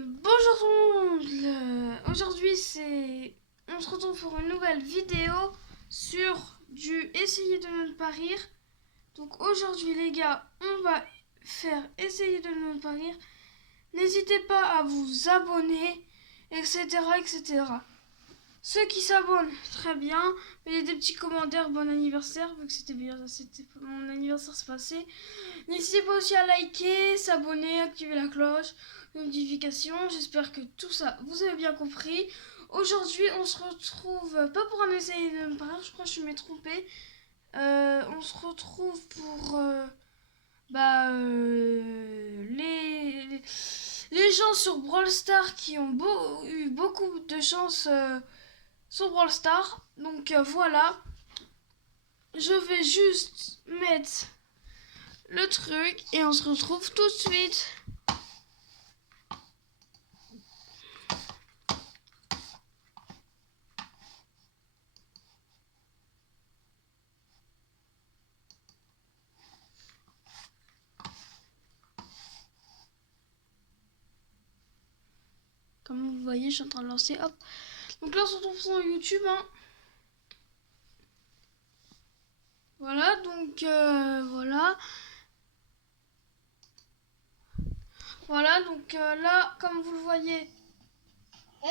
Bonjour tout le monde. Aujourd'hui on se retrouve pour une nouvelle vidéo sur du essayer de ne pas rire. Donc aujourd'hui les gars, on va faire essayer de ne pas rire. N'hésitez pas à vous abonner, etc. Ceux qui s'abonnent, très bien. Mettez des petits commentaires, bon anniversaire, vu que c'était mon anniversaire c'est passé. N'hésitez pas aussi à liker, s'abonner, activer la cloche, notification. J'espère que tout ça vous avez bien compris. Aujourd'hui on se retrouve, pas pour un essai de me parler, je crois que je m'ai trompée. On se retrouve pour les gens sur Brawl Stars qui ont eu beaucoup de chance sur Brawl Stars. Donc voilà, je vais juste mettre le truc et on se retrouve tout de suite. Comme vous voyez, je suis en train de lancer. Hop. Donc là, on se retrouve sur YouTube. Hein. Voilà, donc voilà. Voilà, donc là, comme vous le voyez. Oh,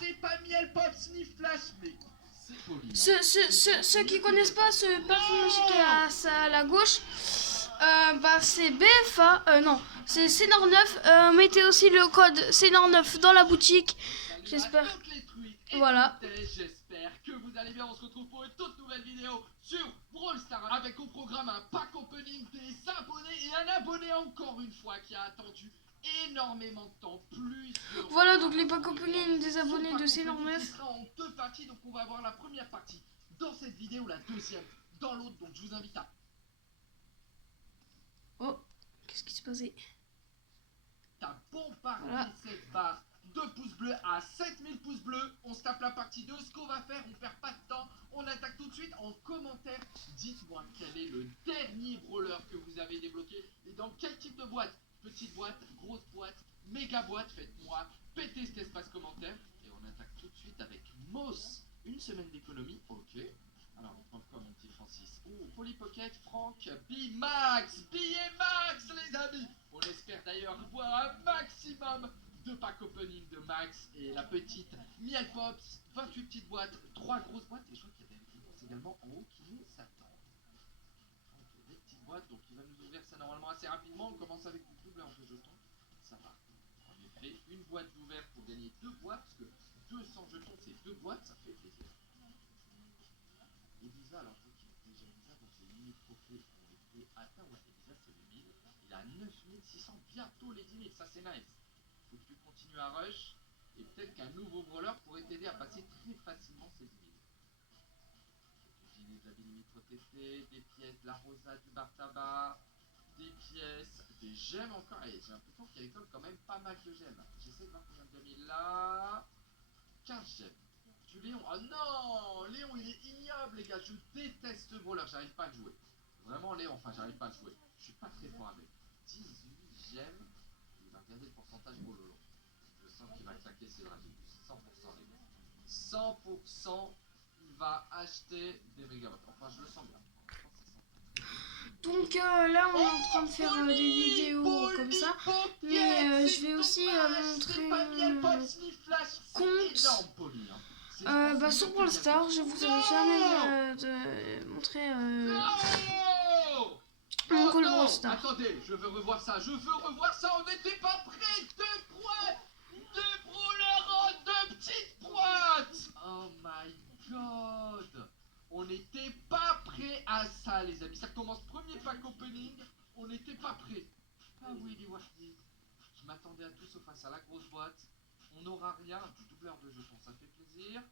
c'est pas Miel Pop Sniff Flash, mais c'est poli. Ceux qui connaissent pas ce personnage qui est à la gauche, c'est BFA. Non, c'est Cénor9. Mettez aussi le code Cénor9 dans la boutique. J'espère. Voilà. J'espère que vous allez bien. On se retrouve pour une toute nouvelle vidéo sur Brawl Stars avec au programme un pack opening, des abonnés et un abonné encore une fois qui a attendu énormément de temps. Voilà, donc les pack opening des abonnés de Cénor9 sera en deux parties, donc on va avoir la première partie dans cette vidéo, la deuxième dans l'autre. Donc je vous invite à... Oh, qu'est-ce qui s'est passé? T'as bombardé cette barre de pouces bleus à 7000 pouces bleus. On se tape la partie 2. Ce qu'on va faire, on perd pas de temps. On attaque tout de suite. En commentaire, dites-moi quel est le dernier brawler que vous avez débloqué et dans quel type de boîte. Petite boîte, grosse boîte, méga boîte. Faites-moi péter cet espace commentaire. Et on attaque tout de suite avec Moss. Une semaine d'économie, ok. Alors, on prend quoi, mon petit Francis? Oh, Polly Pocket, Franck, B-Max, B-Max, les amis. On espère d'ailleurs voir un maximum de pack opening de Max et la petite Miel Pops, 28 petites boîtes, 3 grosses boîtes, et je crois qu'il y a des grosses également en haut qui nous attendent. Donc, des petites boîtes, donc il va nous ouvrir ça normalement assez rapidement. On commence avec du doubleur de jetons, ça va. En effet, une boîte ouverte pour gagner 2 boîtes, parce que 200 jetons c'est 2 boîtes, ça fait plaisir. Elisa, alors je vois qu'il y a déjà Elisa, donc les limites trophées ont été atteints. Ouais, Elisa c'est les 1000. Il a 9600, bientôt les 10 000, ça c'est nice. Faut que tu continues à rush, et peut-être qu'un nouveau brawler pourrait t'aider à passer très facilement ces 10 000. J'ai des habits limites protestées, des pièces, de la rosa, du bar tabac, des pièces, des gemmes encore. Et j'ai l'impression qu'il récolte quand même pas mal de gemmes. J'essaie de voir combien de gemmes il a. 15 gemmes. Du Léon. Oh non, Léon il est ignoble les gars, je déteste ce brawler, j'arrive pas à le jouer. Vraiment Léon, enfin j'arrive pas à le jouer. Je suis pas très fort avec. 18 gemmes. Il va regarder le pourcentage Bololo. Je sens qu'il va claquer ses dragons. 100% les gars. 100% il va acheter des mégabots. Enfin je le sens bien. Donc là on est en train de faire des vidéos comme ça, mais je vais aussi montrer mon compte sur Brawl Stars. Je vous avais jamais montré mon compte Brawl Stars. Attendez, je veux revoir ça, on n'était pas prêts. 2 boîtes, 2 brawlers en 2 petites boîtes. Oh my god. On n'était pas prêt à ça les amis. Ça commence premier pack opening. On n'était pas prêt. Ah oui, les Wardy. Je m'attendais à tout sauf à ça. La grosse boîte. On n'aura rien. Du doubleur de jetons, ça fait plaisir.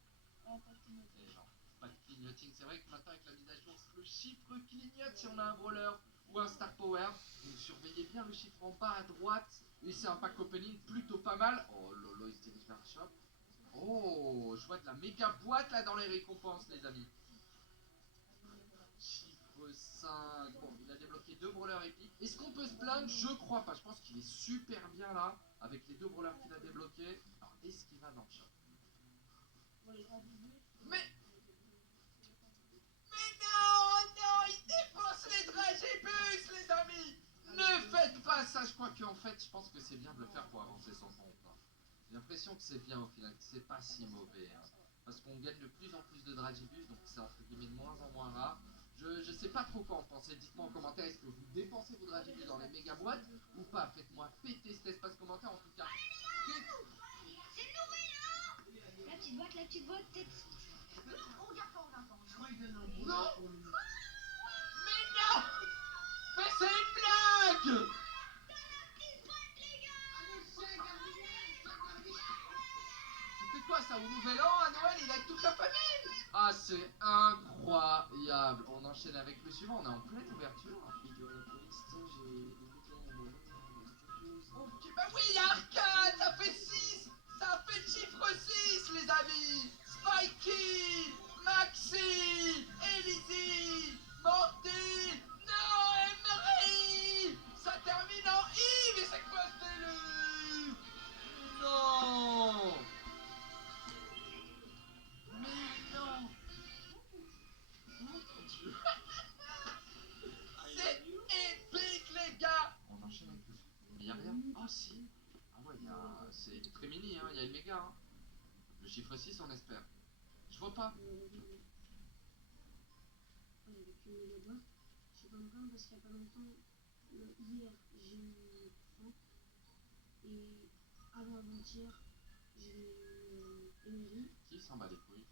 Et non, pas de clignoting. C'est vrai que maintenant avec la mise à jour, le chiffre clignote si on a un brawler ou un star power. Donc surveillez bien le chiffre en bas à droite. Et c'est un pack opening plutôt pas mal. Oh lolo, il se dirige vers le shop. Oh, je vois de la méga boîte là dans les récompenses les amis. Chiffre 25. Bon, il a débloqué 2 brawlers épiques. Est-ce qu'on peut se plaindre? Je crois pas. Je pense qu'il est super bien là, avec les 2 brawlers qu'il a débloqués. Alors, est-ce qu'il va dans le shop? Mais non, il défonce les dragibus, les amis. Ne faites pas ça. Je crois qu'en fait, je pense que c'est bien de le faire pour avancer son compte. Hein. J'ai l'impression que c'est bien au final, que c'est pas si mauvais. Hein. Parce qu'on gagne de plus en plus de dragibus, donc c'est entre guillemets de moins en moins rare. Je sais pas trop quoi en penser. Dites-moi en commentaire, est-ce que vous dépensez vos dragibus dans les méga boîtes ou pas? Faites-moi péter cet espace commentaire en tout cas. La petite boîte, tête. Non. Mais non. Mais c'est une blague. C'était quoi ça, au nouvel an, à Noël, il est avec toute la famille? Ah, c'est incroyable. On enchaîne avec le suivant, on est en pleine ouverture. Ok, bah oui, Arcade, ça fait 6. Ça fait le chiffre 6, les amis. Spikey, Maxi, Elise, Morty, non, Emery. Ça termine en I, mais c'est quoi ce délire? Non. Mais non. Oh mon Dieu. C'est épique, les gars. On enchaîne avec le... Mais y'a rien. Oh si. Ah ouais, c'est très mini, hein. Il y a une méga. Hein. Le chiffre 6, on espère. Je vois pas. Avec une méga boîte, je vais pas me plaindre parce qu'il y a pas longtemps, hier, j'ai eu Franck et avant-hier, j'ai eu Emery. Qui s'en bat les couilles?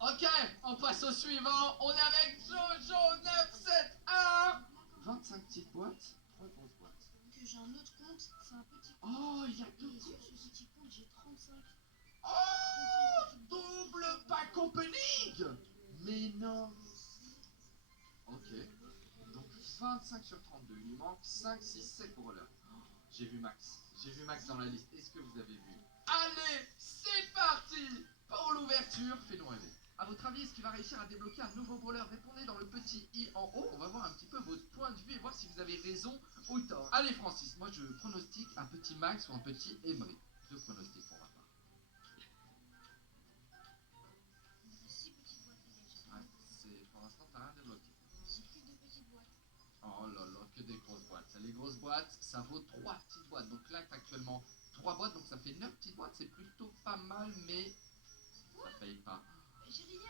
Ok, on passe au suivant. On est avec Jojo 971. 25 petites boîtes, 3 grosses boîtes. Que j'ai un autre compte, c'est un petit compte. Oh, il y a deux. Et sur ce petit compte, j'ai 35. Oh, double pack opening. Mais non. Ok. Donc 25 sur 32. Il lui manque 5, 6, 7 brawlers. Oh, j'ai vu Max. J'ai vu Max dans la liste. Est-ce que vous avez vu? Allez, c'est parti pour l'ouverture. Fais-nous rêver. A votre avis, est-ce qu'il va réussir à débloquer un nouveau brawler? Répondez dans le petit i en haut. On va voir un petit peu votre point de vue et voir si vous avez raison ou tort. Allez Francis, moi je pronostique un petit Max ou un petit Emery. Deux pronostics pour ma part. 6 petites boîtes déjà. Ouais, c'est pour l'instant t'as rien débloqué. J'ai pris 2 petites boîtes. Oh là là, que des grosses boîtes. Les grosses boîtes, ça vaut 3 petites boîtes. Donc là, t'as actuellement 3 boîtes, donc ça fait 9 petites boîtes. C'est plutôt pas mal, mais ça paye pas. J'ai rien eu.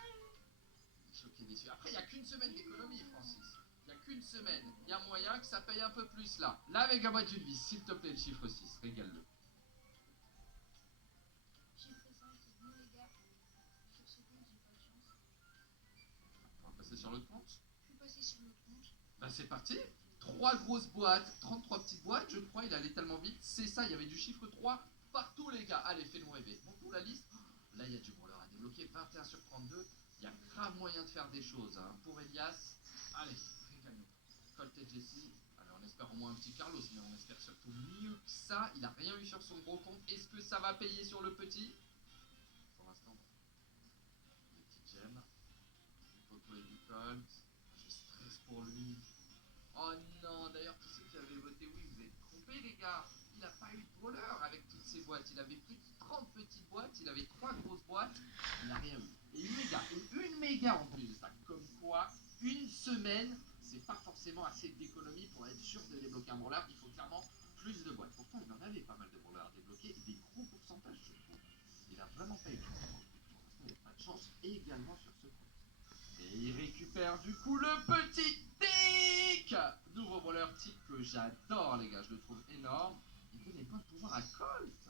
Choqué déçu. Après, il n'y a qu'une semaine d'économie, Francis. Il n'y a qu'une semaine. Il y a moyen que ça paye un peu plus là. La méga boîte d'une vie, s'il te plaît, le chiffre 6. Régale-le. Chiffre 5, bon les gars. Sur ce compte, j'ai pas de chance. On va passer sur l'autre compte. Je suis passé sur l'autre compte. Bah, c'est parti. 3 grosses boîtes, 33 petites boîtes, je crois. Il allait tellement vite. C'est ça, il y avait du chiffre 3 partout, les gars. Allez, fais-nous rêver. Montre-nous la liste. Là, il y a du brawler à débloquer. 21 sur 32. Il y a grave moyen de faire des choses. Hein. Pour Elias, allez, régale-nous. Colt et Jesse. Allez, on espère au moins un petit Carlos, mais on espère surtout mieux que ça. Il a rien eu sur son gros compte. Est-ce que ça va payer sur le petit? Pour l'instant, des petites gemmes. Du Poco et du Colt. Je stresse pour lui. Oh non, d'ailleurs, tous ceux qui avaient voté oui, vous êtes trompés, les gars. Il n'a pas eu de brawler avec toutes ces boîtes. Il avait plus de 30 petites boîtes, il avait 3 grosses boîtes. Il n'a rien eu. Et une méga en plus de ça. Comme quoi, une semaine, c'est pas forcément assez d'économie pour être sûr de débloquer un brawler. Il faut clairement plus de boîtes. Pourtant, il en avait pas mal de brawlers à débloquer et des gros pourcentages, je trouve. Il a vraiment pas eu de chance. Pour l'instant, il n'y a pas de chance également sur ce compte. Et il récupère du coup le petit Tick. Nouveau brawler Tick que j'adore, les gars. Je le trouve énorme. Il donne les points de pouvoir à Colt.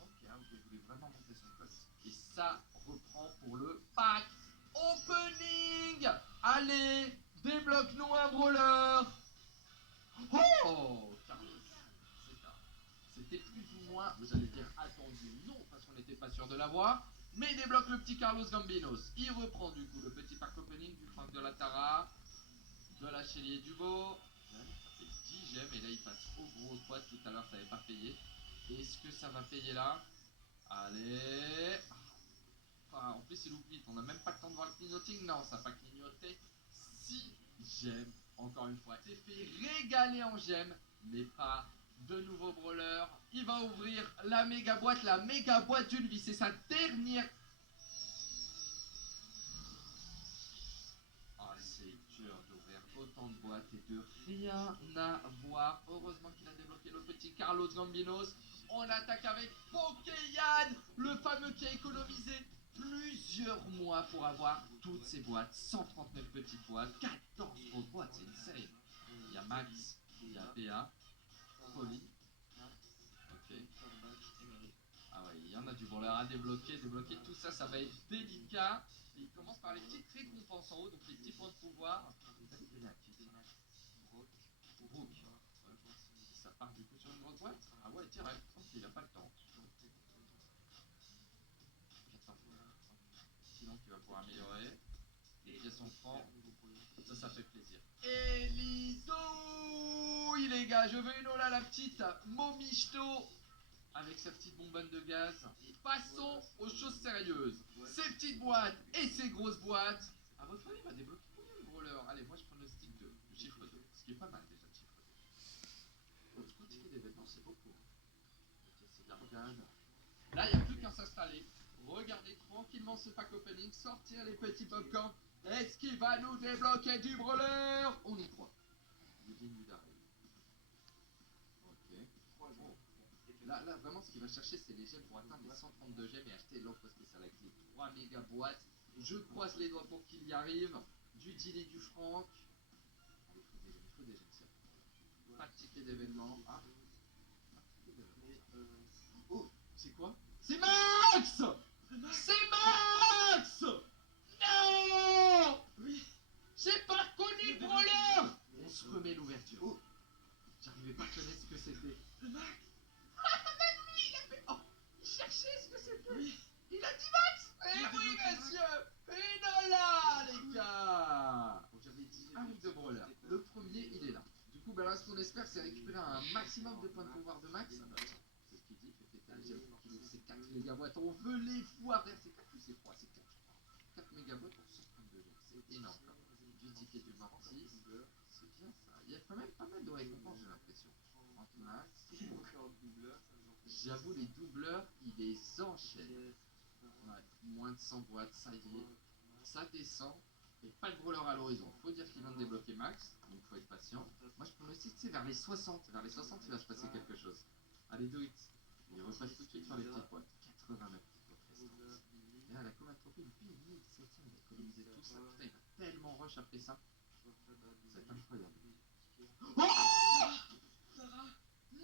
Ok, je voulais vraiment monter son Colt. Et ça reprend pour le pack opening. Allez, débloque-nous un brawler. Oh, Carlos. C'est ça. C'était plus ou moins, vous allez dire attendu, non, parce qu'on n'était pas sûr de l'avoir. Mais il débloque le petit Carlos Gambinos. Il reprend du coup le petit pack opening du Franck de la Tara, de la Chélier du Beau. Ça fait 10 gemmes et là il passe aux grosses boîtes. Tout à l'heure ça n'avait pas payé. Est-ce que ça va payer là? Allez. Enfin, en plus il oublie, on n'a même pas le temps de voir le clignoting. Non, ça n'a pas clignoté. 6 gemmes. Encore une fois, il s'est fait régaler en gemmes, mais pas de nouveau brawler. Il va ouvrir la méga boîte d'une vie. C'est sa dernière. Ah, c'est dur d'ouvrir autant de boîtes et de rien avoir. Heureusement qu'il a débloqué le petit Carlos Gambinos. On attaque avec Pokéyan, le fameux qui a économisé plusieurs mois pour avoir toutes ces boîtes. 139 petites boîtes, 14 grosses boîtes, c'est insane. Il y a Max, il y a PA, Polly. Ok. Ah ouais, il y en a du brawler à débloquer. Débloquer tout ça, ça va être délicat. Et il commence par les petites récompenses en haut, donc les petits points de pouvoir. Brook. Ça part du coup sur une grosse boîte. Ah ouais, direct. Ok, il a pas le temps. Sinon, tu vas pouvoir améliorer. Les pièces on prend. Ça fait plaisir. Eliso, les gars, je veux une Ola la petite Momichto avec sa petite bonbonne de gaz. Et passons aux choses sérieuses. Ces petites boîtes et ces grosses boîtes. À votre avis, il va débloquer combien de brawlers? Allez, moi je prends le stick 2, le chiffre 2. Ce qui est pas mal déjà, le chiffre 2. Le ticket d'événement, c'est beaucoup. Ok, c'est bien, regarde. Là, il n'y a plus qu'à s'installer. Regardez tranquillement ce pack opening, sortir les petits popcorn. Est-ce qu'il va nous débloquer du brawler? On y croit. Il vient d'arriver. Ok. Oh. Là, vraiment, ce qu'il va chercher, c'est les gemmes pour atteindre les 132 gemmes et acheter l'offre spéciale avec les 3 méga boîtes. Je croise les doigts pour qu'il y arrive. Du deal et du franc. Allez, il faut des gemmes, pas de ticket d'événement. Ah. Oh, c'est quoi? C'est Max! C'est Max! Non! Oui. J'ai pas reconnu le brawler! On se remet l'ouverture. Oh. J'arrivais pas à connaître ce que c'était. Le Max! Même lui, il a fait. Oh! Il cherchait ce que c'était. Oui. Il a dit Max! Eh oui, monsieur! Et là, les gars! J'avais dit un week de brawler. Le premier, il est là. Du coup, bah là, ce qu'on espère, c'est récupérer un maximum de points de pouvoir de Max. C'est ce qu'il dit, fait péter les gemmes pour qu'il ouvre ses 4 mégaboîtes. On veut les voir. C'est 4 ou c'est 3? C'est 4, je crois. 4 mégaboîtes pour 132 gemmes. C'est énorme. Du ticket du mortis. C'est bien ça. Il y a quand même pas mal de récompenses, j'ai l'impression. Max. J'avoue, les doubleurs, il les enchaîne. Ouais, moins de 100 boîtes, ça y est. Ça descend. Et pas de brawler à l'horizon. Faut dire qu'il vient de débloquer Max. Donc faut être patient. Moi je prends le site, c'est vers les 60. Vers les 60, il va se passer quelque chose. Allez, do it. Il repasse tout de suite sur les petites boîtes. 89 petites boîtes restantes. Et là, la comatropie, depuis 1700, il a économisé tout ça. Putain, il va tellement rush après ça. C'est incroyable. Oh! Non!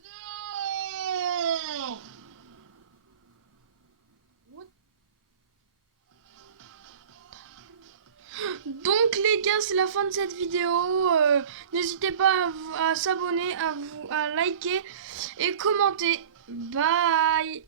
Donc les gars, c'est la fin de cette vidéo. N'hésitez pas à s'abonner, à liker et commenter. Bye.